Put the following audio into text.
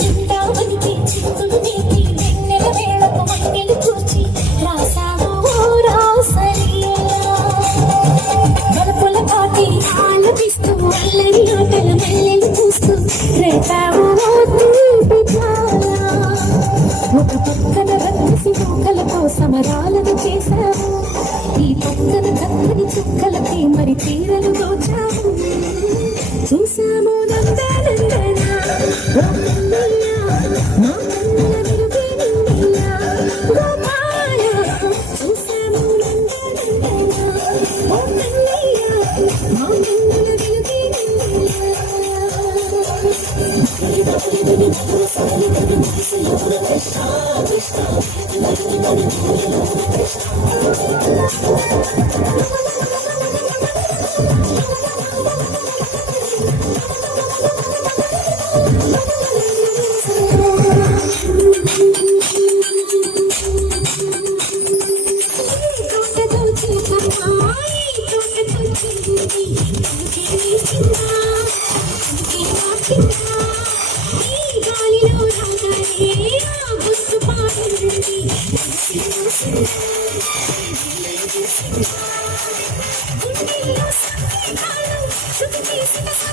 జెండావనికి చిక్కులు నీకి వెన్నెల వేళకు మంగెలు కూర్చి రాసావు రాసరియా బలపుల పాటి ఆలపిస్తూ అల్లరి ఆటల మల్లెలు పూస్తూ రేపావు ఒక పక్కన రత్నసి మొక్కలతో సమరాలను చేశావు ఈ పక్కన కక్కని చుక్కలకి మరి తీరలు దోచావు చూసాము నందనందనా Thank you.